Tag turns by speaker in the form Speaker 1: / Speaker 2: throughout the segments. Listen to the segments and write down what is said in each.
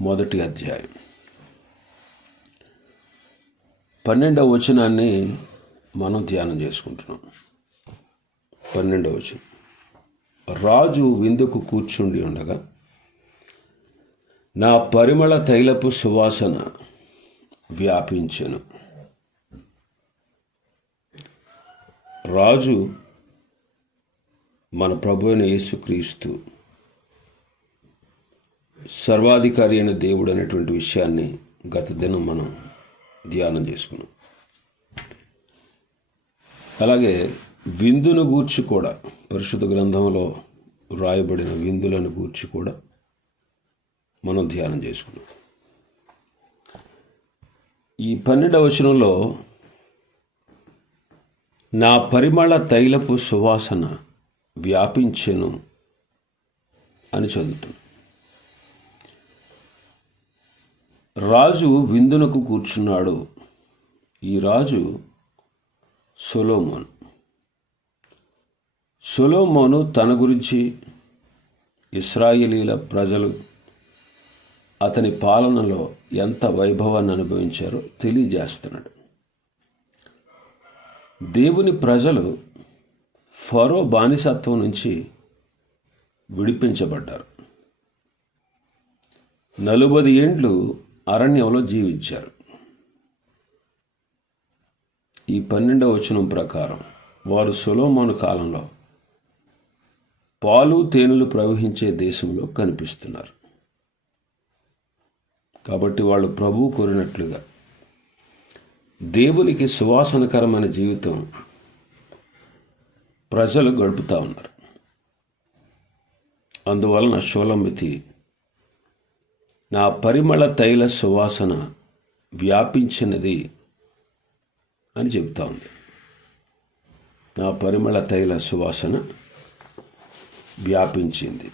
Speaker 1: మొదటి అధ్యాయం. పన్నెండవ వచనాన్ని మనం ధ్యానం చేసుకుంటున్నాం. పన్నెండవ వచనం. రాజు విందుకు కూర్చుండి ఉండగా నా పరిమళ తైలపు సువాసన వ్యాపించెను. రాజు మన ప్రభు అయిన యేసుక్రీస్తు సర్వాధికారి అయిన దేవుడు అనేటువంటి విషయాన్ని గత దినం మనం ధ్యానం చేసుకున్నాం. అలాగే విందును గూర్చి కూడా పరిశుద్ధ గ్రంథంలో రాయబడిన విందులను గూర్చి కూడా మనం ధ్యానం చేసుకున్నాం. ఈ పన్నెండవ వచనంలో నా పరిమళ తైలపు సువాసన వ్యాపించెను అని చదువుతుంది. రాజు విందునకు కూర్చున్నాడు. ఈ రాజు సొలోమోన్. సొలోమోను తన గురించి ఇస్రాయిలీల ప్రజలు అతని పాలనలో ఎంత వైభవాన్ని అనుభవించారో తెలియజేస్తున్నాడు. దేవుని ప్రజలు ఫరో బానిసత్వం నుంచి విడిపించబడ్డారు. నలుబది ఏండ్లు అరణ్యంలో జీవించారు. ఈ పన్నెండవ వచనం ప్రకారం వారు సొలోమోను కాలంలో పాలు తేనెలు ప్రవహించే దేశంలో కనిపిస్తున్నారు. కాబట్టి వాళ్ళు ప్రభు కోరినట్లుగా దేవునికి సువాసనకరమైన జీవితం ప్రజలు గడుపుతూ ఉన్నారు. అందువలన షోలమితి నా పరిమళ తైల సువాసన వ్యాపించినది అని చెబుతా ఉంది. నా పరిమళ తైల సువాసన వ్యాపించింది.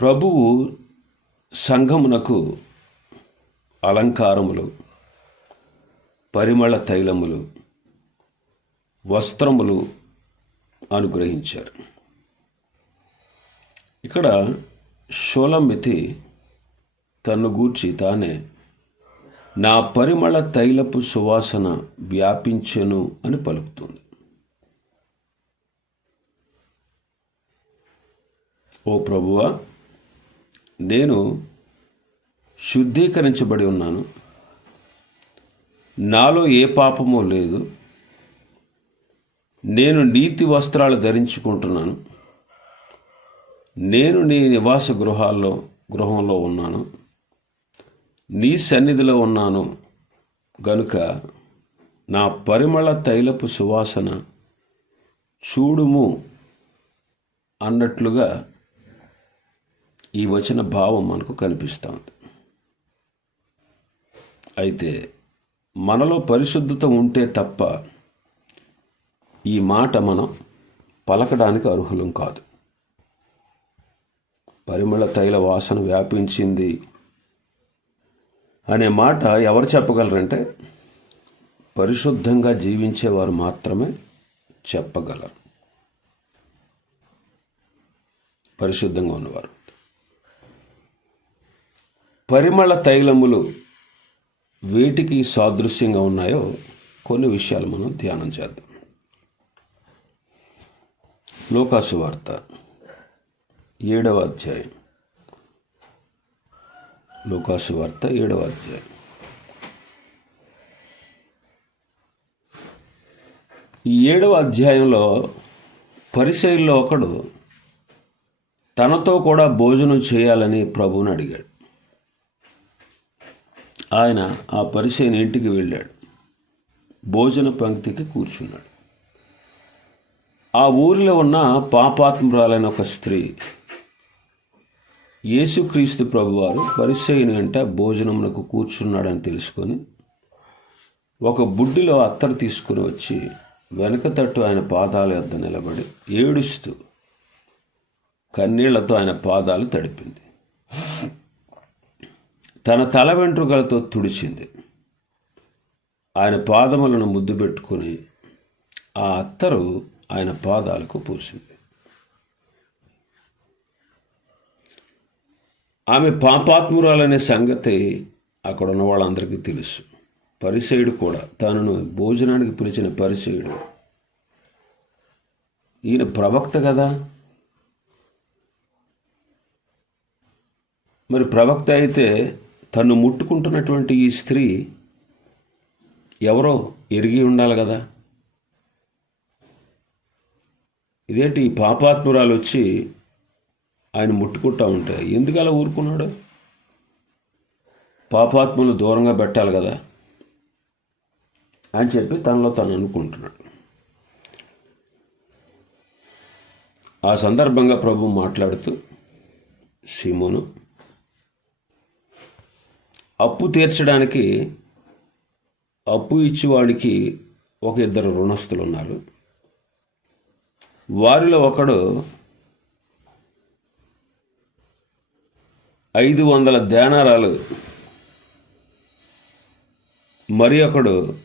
Speaker 1: ప్రభువు సంఘమునకు అలంకారములు పరిమళ తైలములు వస్త్రములు అనుగ్రహించారు. ఇక్కడ షోలమితి తన్ను గూర్చి తానే నా పరిమళ తైలపు సువాసన వ్యాపించెను అని పలుకుతుంది. ఓ ప్రభువా నేను శుద్ధీకరించబడి ఉన్నాను. నాలో ఏ పాపమో లేదు. నేను నీతి వస్త్రాలు ధరించుకుంటున్నాను. నేను నీ నివాస గృహాల్లో గృహంలో ఉన్నాను. నీ సన్నిధిలో ఉన్నాను. గనుక నా పరిమళ తైలపు సువాసన చూడుము అన్నట్లుగా ఈ వచన భావం మనకు కనిపిస్తుంది. అయితే మనలో పరిశుద్ధత ఉంటే తప్ప ఈ మాట మనం పలకడానికి అర్హులం కాదు. పరిమళ తైల వాసన వ్యాపించింది అనే మాట ఎవరు చెప్పగలరంటే పరిశుద్ధంగా జీవించేవారు మాత్రమే చెప్పగలరు. పరిశుద్ధంగా ఉన్నవారు. పరిమళ తైలములు వేటికి సాదృశ్యంగా ఉన్నాయో కొన్ని విషయాలు మనం ధ్యానం చేద్దాం. లోకాసు వార్త. ఏడవ అధ్యాయం. లోకాసు వార్త ఏడవ అధ్యాయం. ఈ ఏడవ అధ్యాయంలో పరిశైల్లో ఒకడు తనతో కూడా భోజనం చేయాలని ప్రభువుని అడిగాడు. ఆయన ఆ పరిచయని ఇంటికి వెళ్ళాడు. భోజన పంక్తికి కూర్చున్నాడు. ఆ ఊరిలో ఉన్న పాపాత్మురాలైన ఒక స్త్రీ. యేసుక్రీస్తు ప్రభువారు పరిచయని అంటే భోజనమునకు కూర్చున్నాడని తెలుసుకొని ఒక బుడ్డిలో అత్తరు తీసుకుని వచ్చి వెనక తట్టు ఆయన పాదాల వద్ద నిలబడి ఏడుస్తూ కన్నీళ్ళతో ఆయన పాదాలు తడిపింది. తన తల వెంట్రుకలతో తుడిచింది. ఆయన పాదములను ముద్దు పెట్టుకుని ఆ అత్తరు ఆయన పాదాలకు పూసింది. ఆమె పాపాత్మురాలనే సంగతి అక్కడ ఉన్న వాళ్ళందరికీ తెలుసు. పరిసయుడు కూడా తనను భోజనానికి పిలిచిన పరిసయుడు. ఈయన ప్రవక్త కదా? మరి ప్రవక్త అయితే తను ముట్టుకుంటున్నటువంటి ఈ స్త్రీ ఎవరో ఎరిగి ఉండాలి కదా? ఇదేంటి ఈ పాపాత్మురాలు వచ్చి ఆయన ముట్టుకుంటా ఉంటే? ఎందుకు అలా ఊరుకున్నాడు? పాపాత్మను దూరంగా పెట్టాలి కదా అని చెప్పి తనలో తను అనుకుంటున్నాడు. ఆ సందర్భంగా ప్రభు మాట్లాడుతూ సీమోను అప్పు తీర్చడానికి అప్పు ఇచ్చేవాడికి ఒక ఇద్దరు రుణస్తులు ఉన్నారు. వారిలో ఒకడు ఐదు వందల దేనారాలు. మరి ఒకడు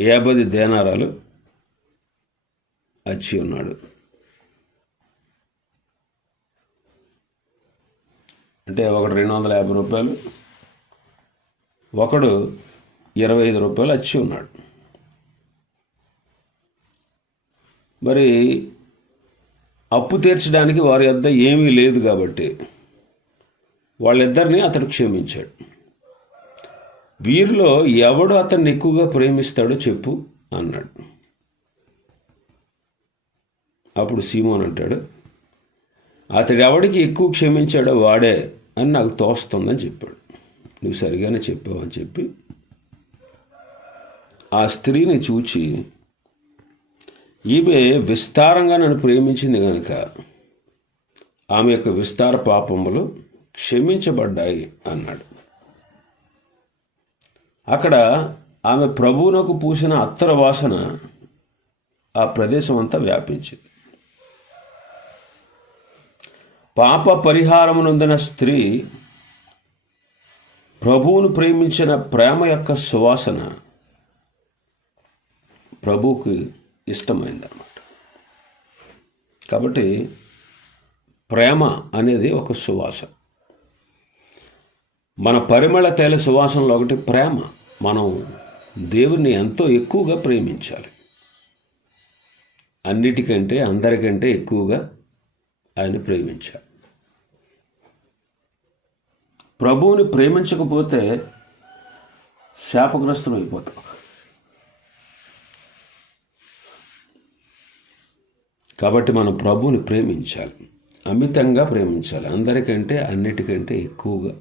Speaker 1: యాభై దేనారాలు వచ్చి ఉన్నాడు. అంటే ఒకడు రెండు వందల యాభై రూపాయలు ఒకడు ఇరవై ఐదు రూపాయలు వచ్చి ఉన్నాడు. మరి అప్పు తీర్చడానికి వారి వద్ద ఏమీ లేదు కాబట్టి వాళ్ళిద్దరిని అతడు క్షమించాడు. వీరిలో ఎవడు అతన్ని ఎక్కువగా ప్రేమిస్తాడో చెప్పు అన్నాడు. అప్పుడు సీమోన్ అంటాడు అతడు ఎవడికి ఎక్కువ క్షమించాడో వాడే అని నాకు తోస్తుందని చెప్పాడు. నువ్వు సరిగానే చెప్పావు అని చెప్పి ఆ స్త్రీని చూచి ఈమె విస్తారంగా నన్ను ప్రేమించింది కనుక ఆమె యొక్క విస్తార పాపములు క్షమించబడ్డాయి అన్నాడు. అక్కడ ఆమె ప్రభువునకు పూసిన అత్తర వాసన ఆ ప్రదేశం అంతా వ్యాపించింది. పాప పరిహారమునందున స్త్రీ ప్రభువును ప్రేమించిన ప్రేమ యొక్క సువాసన ప్రభువుకి ఇష్టమైందన్నమాట. కాబట్టి ప్రేమ అనేది ఒక సువాసన. మన పరిమళ తైల సువాసనలో ఒకటి ప్రేమ. మనం దేవుణ్ణి ఎంతో ఎక్కువగా ప్రేమించాలి. అన్నిటికంటే అందరికంటే ఎక్కువగా ఆయన ప్రేమించాలి. ప్రభువుని ప్రేమించకపోతే శాపగ్రస్తం అయిపోతాం. కాబట్టి మనం ప్రభువుని ప్రేమించాలి. అమితంగా ప్రేమించాలి. అందరికంటే అన్నిటికంటే ఎక్కువగా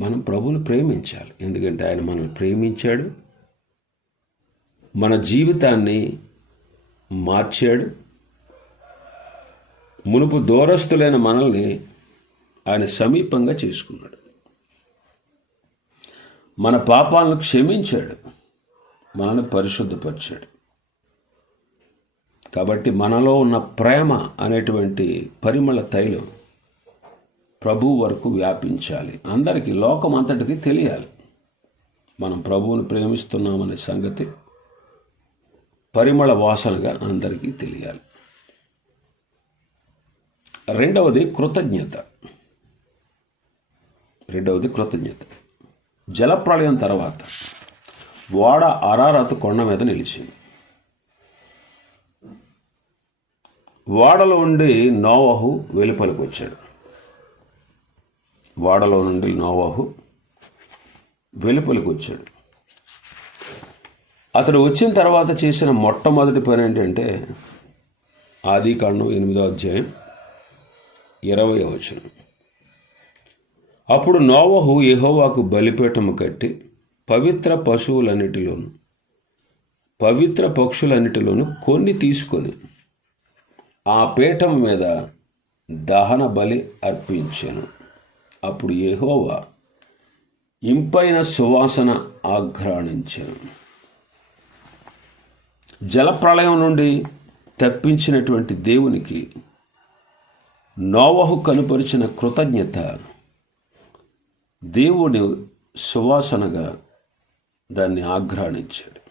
Speaker 1: మనం ప్రభువుని ప్రేమించాలి. ఎందుకంటే ఆయన మనల్ని ప్రేమించాడు. మన జీవితాన్ని మార్చాడు. మునుపు దూరస్తులైన మనల్ని ఆయన సమీపంగా చేసుకున్నాడు. మన పాపాలను క్షమించాడు. మనల్ని పరిశుద్ధపరిచాడు. కాబట్టి మనలో ఉన్న ప్రేమ అనేటువంటి పరిమళ తైలం ప్రభు వరకు వ్యాపించాలి. అందరికీ లోకం అంతటికి తెలియాలి. మనం ప్రభువుని ప్రేమిస్తున్నామనే సంగతి పరిమళ వాసనగా అందరికీ తెలియాలి. రెండవది కృతజ్ఞత. రెండవది కృతజ్ఞత. జలప్రళయం తర్వాత వాడ అరారత్ కొండ మీద నిలిచింది. వాడలో ఉండి నోవహు వెలుపలికి వచ్చాడు వాడలో నుండి నోవహు వెలుపలికి వచ్చాడు అతడు వచ్చిన తర్వాత చేసిన మొట్టమొదటి పని ఏంటంటే ఆది కాండం ఎనిమిదో అధ్యాయం ఇరవై వచనం. అప్పుడు నోవహు యహోవాకు బలిపీఠము కట్టి పవిత్ర పశువులన్నిటిలోను పవిత్ర పక్షులన్నిటిలోను కొన్ని తీసుకొని ఆ పీఠం మీద దహన బలి అర్పించాను. అప్పుడు ఏహోవా ఇంపైన సువాసన ఆఘ్రాణించాను. జలప్రళయం నుండి తప్పించినటువంటి దేవునికి నోవహు కనుపరిచిన కృతజ్ఞత దేవుని సువాసనగా దాన్ని ఆఘ్రాణించాడు.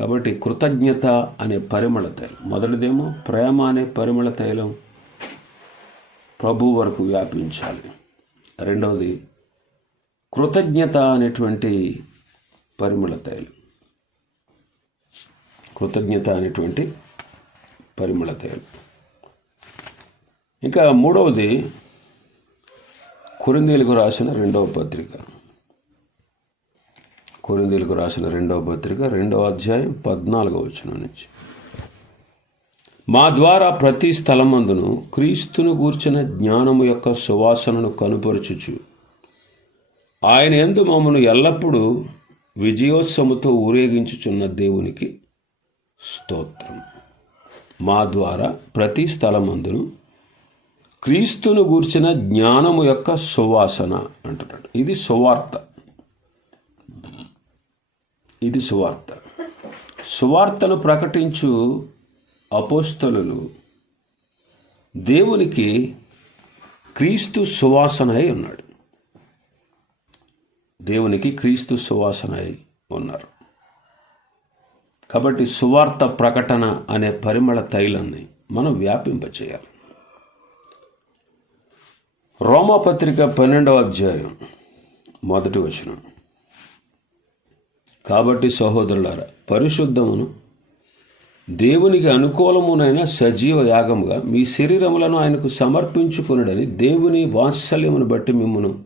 Speaker 1: కాబట్టి కృతజ్ఞత అనే పరిమళ తైలం. మొదటిదేమో ప్రేమ అనే పరిమళ తైలం ప్రభు వరకు వ్యాపించాలి. రెండవది కృతజ్ఞత అనేటువంటి పరిమళ తైలం. కృతజ్ఞత అనేటువంటి పరిమళ తైలం. ఇంకా మూడవది కొరిందేలకు రాసిన రెండవ పత్రిక. కొరిందీలకు రాసిన రెండవ పత్రిక రెండవ అధ్యాయం పద్నాలుగో వచనం నుంచి. మా ద్వారా ప్రతి స్థలమందును క్రీస్తును గూర్చిన జ్ఞానము యొక్క సువాసనను కనుపరచుచు. ఆయన ఎందు మమ్మను ఎల్లప్పుడూ విజయోత్సముతో ఊరేగించుచున్న దేవునికి స్తోత్రం. మా ద్వారా ప్రతి స్థలమందును క్రీస్తును గూర్చిన జ్ఞానము యొక్క సువాసన అంటున్నాడు. ఇది సువార్త. ఇది సువార్త. సువార్తను ప్రకటించు అపోస్తలులు. దేవునికి క్రీస్తు సువాసనై ఉన్నాడు. దేవునికి క్రీస్తు సువాసనై ఉన్నారు. కాబట్టి సువార్త ప్రకటన అనే పరిమళ తైలాన్ని మనం వ్యాపింపచేయాలి. రోమాపత్రిక పన్నెండవ అధ్యాయం మొదటి వచనం. కాబట్టి సహోదరులారా పరిశుద్ధమును దేవునికి అనుకూలమునైన సజీవ యాగముగా మీ శరీరములను ఆయనకు సమర్పించుకునడని దేవుని వాత్సల్యమును బట్టి మిమ్మను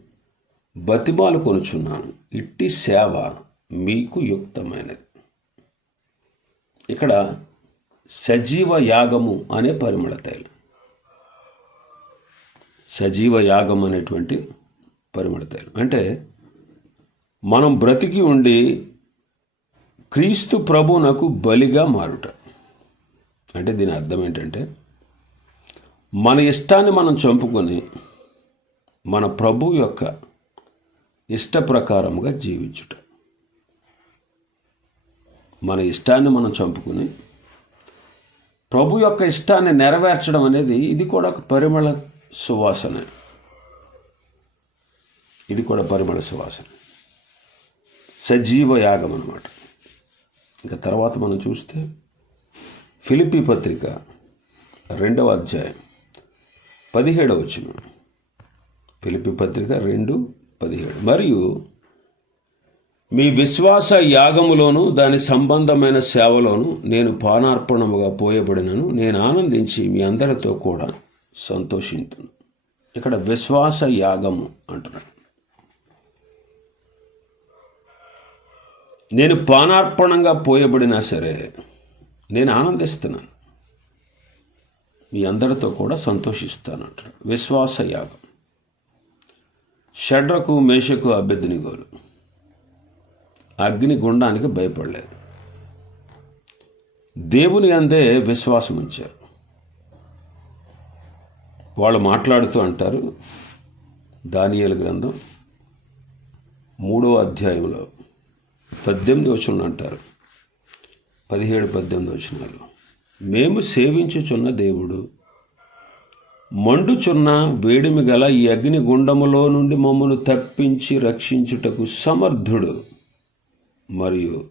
Speaker 1: బతిమాలు కొనుచున్నాను. ఇట్టి సేవ మీకు యుక్తమైనది. ఇక్కడ సజీవ యాగము అనే పరిమళ తైలం. సజీవ యాగం అనేటువంటి పరిమళ తైలం. అంటే మనం బ్రతికి ఉండి క్రీస్తు ప్రభునకు బలిగా మారుట. అంటే దీని అర్థం ఏంటంటే మన ఇష్టాన్ని మనం చంపుకొని మన ప్రభు యొక్క ఇష్ట ప్రకారముగా జీవించుట. మన ఇష్టాన్ని మనం చంపుకుని ప్రభు యొక్క ఇష్టాన్ని నెరవేర్చడం అనేది ఇది కూడా ఒక పరిమళ సువాసన. ఇది కూడా పరిమళ సువాసన. సజీవ యాగం అన్నమాట ఇంకా తర్వాత మనం చూస్తే ఫిలిపి పత్రిక రెండవ అధ్యాయం పదిహేడవ వచ్చిన ఫిలిపి పత్రిక రెండు పదిహేడు. మరియు మీ విశ్వాస యాగములోను దాని సంబంధమైన సేవలోను నేను పానార్పణముగా పోయబడినను నేను ఆనందించి మీ అందరితో కూడా సంతోషించును ఇక్కడ విశ్వాస యాగము అంటున్నాడు. నేను పానార్పణంగా పోయబడినా సరే నేను ఆనందిస్తున్నాను. మీ అందరితో కూడా సంతోషిస్తానంటాడు. విశ్వాస యాగం. షడ్రకు మేషకు అభ్యర్థినిగోలు అగ్ని గుండానికి భయపడలేదు. దేవుని అందే విశ్వాసం ఉంచారు. వాళ్ళు మాట్లాడుతూ అంటారు దానియలు గ్రంథం మూడవ అధ్యాయంలో. పద్దెనిమిది వచనం అంటారు. పదిహేడు పద్దెనిమిది వచనాలు. మేము సేవించుచున్న దేవుడు మండుచున్న వేడిమి గల ఈ అగ్నిగుండములో నుండి మమ్మను తప్పించి రక్షించుటకు సమర్థుడు. మరియు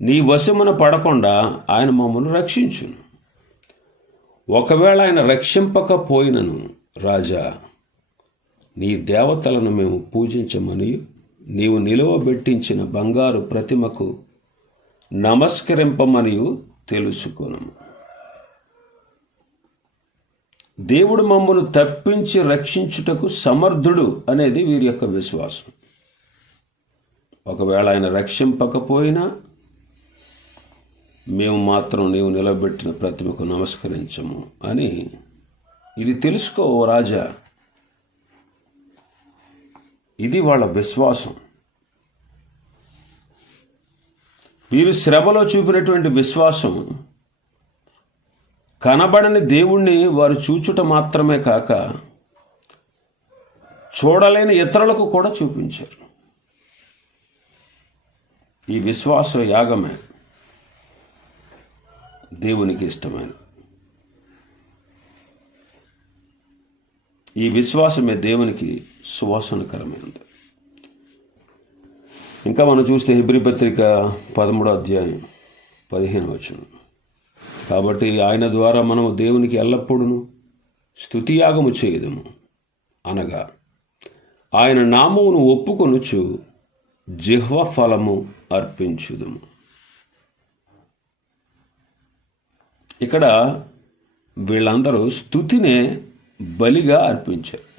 Speaker 1: నీ వశమున పడకుండా ఆయన మమ్మను రక్షించును. ఒకవేళ ఆయన రక్షింపకపోయినను రాజా నీ దేవతలను మేము పూజించమని నీవు నిలువబెట్టించిన బంగారు ప్రతిమకు నమస్కరింపమనియు తెలుసుకొను దేవుడు మమ్మను తప్పించి రక్షించుటకు సమర్థుడు అనేది వీరి యొక్క విశ్వాసం. ఒకవేళ ఆయన రక్షింపకపోయినా మేము మాత్రం నీవు నిలబెట్టిన ప్రతిమకు నమస్కరించము అని ఇది తెలుసుకో రాజా. ఇది వాళ్ళ విశ్వాసం. వీరు శ్రమలో చూపినటువంటి విశ్వాసం కనబడని దేవుణ్ణి వారు చూచుట మాత్రమే కాక చూడలేని ఇతరులకు కూడా చూపించారు. ఈ విశ్వాస యాగమే దేవునికి ఇష్టమైన ఈ విశ్వాసమే దేవునికి సువాసనకరమైనది. ఇంకా మనం చూస్తే హిబ్రి పత్రిక పదమూడో అధ్యాయం పదిహేను వచనం. కాబట్టి ఆయన ద్వారా మనం దేవునికి ఎల్లప్పుడూ స్థుతియాగము చేయదము. అనగా ఆయన నామమును ఒప్పుకొనుచు జిహ్వ ఫలము అర్పించుదము. ఇక్కడ వీళ్ళందరూ స్థుతినే బలిగా అర్పించారు.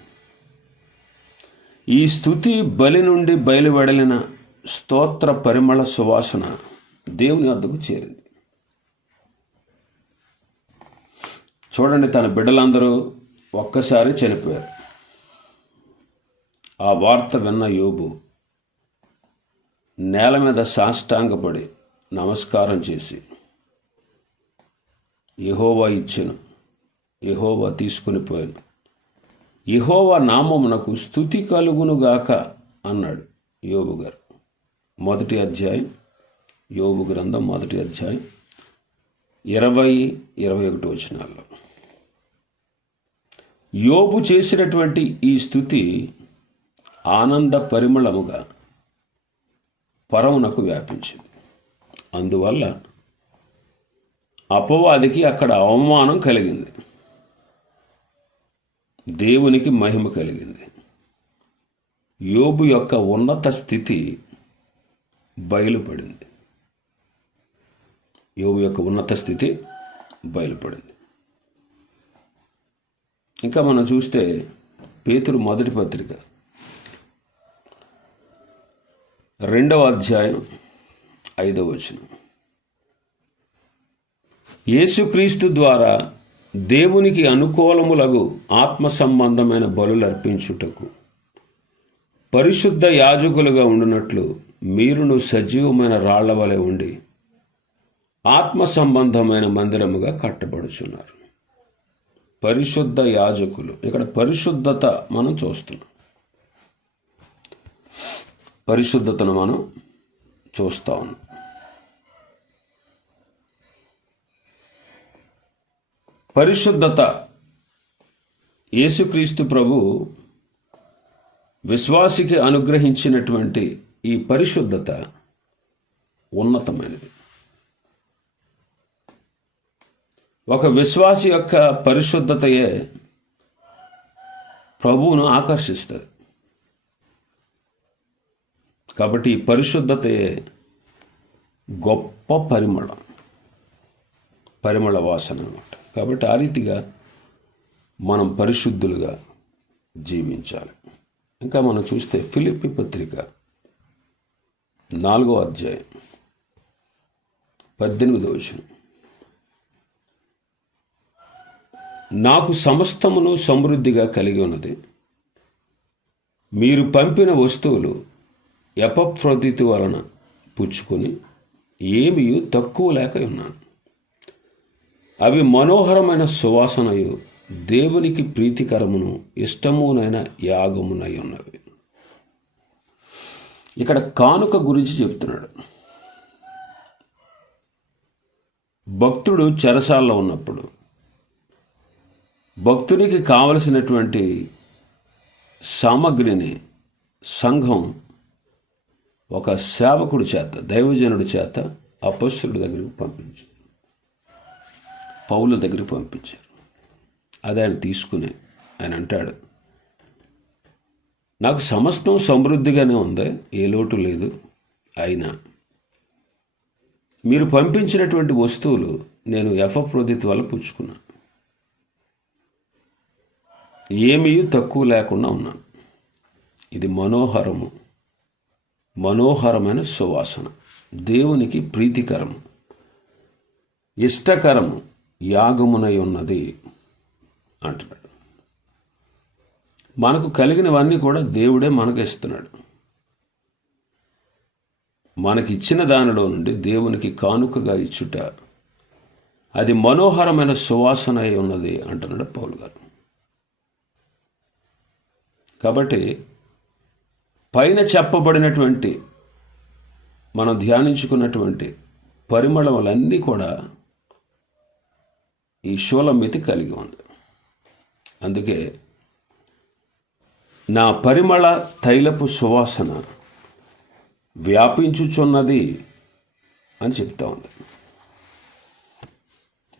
Speaker 1: ఈ స్థుతి బలి నుండి బయలువెడలిన స్తోత్ర పరిమళ సువాసన దేవుని వద్దకు చేరింది. చూడండి తన బిడ్డలందరూ ఒక్కసారి చనిపోయారు. ఆ వార్త విన్న యోబు నేల మీద సాష్టాంగపడి నమస్కారం చేసి యహోవా ఇచ్చాను యహోవా తీసుకుని పోయాను. యహోవా నామమునకు స్థుతి కలుగునుగాక అన్నాడు యోబు గారు. మొదటి అధ్యాయం యోబు గ్రంథం మొదటి అధ్యాయం ఇరవై ఇరవై ఒకటి వచనాల్లో. యోబు చేసినటువంటి ఈ స్థుతి ఆనంద పరిమళముగా పరమునకు వ్యాపించింది. అందువల్ల అపవాదికి అక్కడ అవమానం కలిగింది. దేవునికి మహిమ కలిగింది. యోబు యొక్క ఉన్నత స్థితి బయలుపడింది. యోబు యొక్క ఉన్నత స్థితి బయలుపడింది. ఇంకా మనం చూస్తే పేతురు మొదటి పత్రిక. రెండవ అధ్యాయం ఐదవ వచనం. యేసుక్రీస్తు ద్వారా దేవునికి అనుకూలములగు ఆత్మ సంబంధమైన బలులు అర్పించుటకు పరిశుద్ధ యాజకులుగా ఉండినట్లు మీరును సజీవమైన రాళ్ళ వలె ఉండి ఆత్మ సంబంధమైన మందిరముగా కట్టబడుచున్నారు. పరిశుద్ధ యాజకులు ఇక్కడ పరిశుద్ధత మనం చూస్తున్నాం. పరిశుద్ధతను మనం చూస్తా ఉన్నాం. పరిశుద్ధత. యేసుక్రీస్తు ప్రభు విశ్వాసికి అనుగ్రహించినటువంటి ఈ పరిశుద్ధత ఉన్నతమైనది. ఒక విశ్వాసి యొక్క పరిశుద్ధతయే ప్రభువును ఆకర్షిస్తుంది. కాబట్టి ఈ పరిశుద్ధతయే గొప్ప పరిమళం పరిమళ వాసన అనమాట కాబట్టి ఆ రీతిగా మనం పరిశుద్ధులుగా జీవించాలి. ఇంకా మనం చూస్తే ఫిలిపి పత్రిక నాలుగో అధ్యాయం పద్దెనిమిదో వచనం. నాకు సమస్తమును సమృద్ధిగా కలిగి ఉన్నది. మీరు పంపిన వస్తువులు ఎపప్రదితి వలన పుచ్చుకొని ఏమీ తక్కువ లేక ఉన్నాను. అవి మనోహరమైన సువాసనయు దేవునికి ప్రీతికరమును ఇష్టమునైన యాగమునై ఉన్నవి. ఇక్కడ కానుక గురించి చెప్తున్నాడు. భక్తుడు చెరసాల్లో ఉన్నప్పుడు భక్తునికి కావలసినటువంటి సామగ్రిని సంఘం ఒక సేవకుడి చేత దైవజనుడి చేత అపస్సుడి దగ్గరికి పంపించారు పౌల దగ్గర పంపించారు. అది ఆయన తీసుకుని ఆయన అంటాడు నాకు సమస్తం సమృద్ధిగానే ఉంది ఏ లోటు లేదు. అయినా మీరు పంపించినటువంటి వస్తువులు నేను ఎఫప్రోదిత్ వల్ల పుచ్చుకున్నాను. ఏమీ తక్కువ లేకుండా ఉన్నాను. ఇది మనోహరము మనోహరమైన సువాసన దేవునికి ప్రీతికరము ఇష్టకరము యాగమునై ఉన్నది అంటున్నాడు. మనకు కలిగినవన్నీ కూడా దేవుడే మనకు ఇస్తున్నాడు మనకిచ్చిన దానిలో నుండి దేవునికి కానుకగా ఇచ్చుట అది మనోహరమైన సువాసన అయి ఉన్నది అంటున్నాడు పౌలు గారు. కాబట్టి పైన చెప్పబడినటువంటి మనం ధ్యానించుకున్నటువంటి పరిమళములన్నీ కూడా ఈ శూలమితి కలిగి ఉంది. అందుకే నా పరిమళ తైలపు సువాసన వ్యాపించుచున్నది అని చెప్తా ఉంది.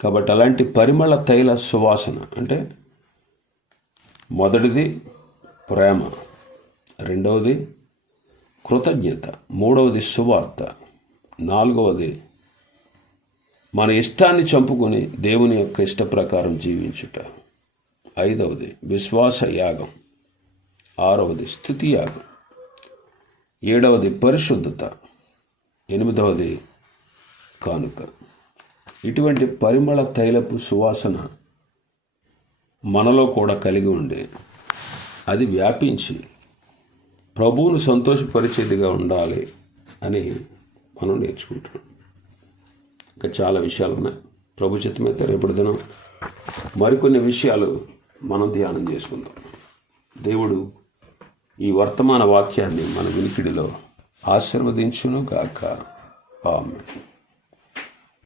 Speaker 1: కాబట్టి అలాంటి పరిమళ తైల సువాసన అంటే మొదటిది ప్రేమ రెండవది కృతజ్ఞత మూడవది సువార్త నాలుగవది మన ఇష్టాన్ని చంపుకొని దేవుని యొక్క ఇష్ట ప్రకారం జీవించుట. ఐదవది విశ్వాస యాగం. ఆరవది స్థుతి యాగం. ఏడవది పరిశుద్ధత. ఎనిమిదవది కానుక. ఇటువంటి పరిమళ తైలపు సువాసన మనలో కూడా కలిగి ఉండి అది వ్యాపించి ప్రభువును సంతోషపరిచేదిగా ఉండాలి అని మనం నేర్చుకుంటున్నాం. ఇంకా చాలా విషయాలు ఉన్నాయి ప్రభు చిత్తమైతే రేపటి దినం మరికొన్ని విషయాలు మనం ధ్యానం చేసుకుందాం. దేవుడు ఈ వర్తమాన వాక్యాన్ని మన వినికిడిలో ఆశీర్వదించును గాక ఆమె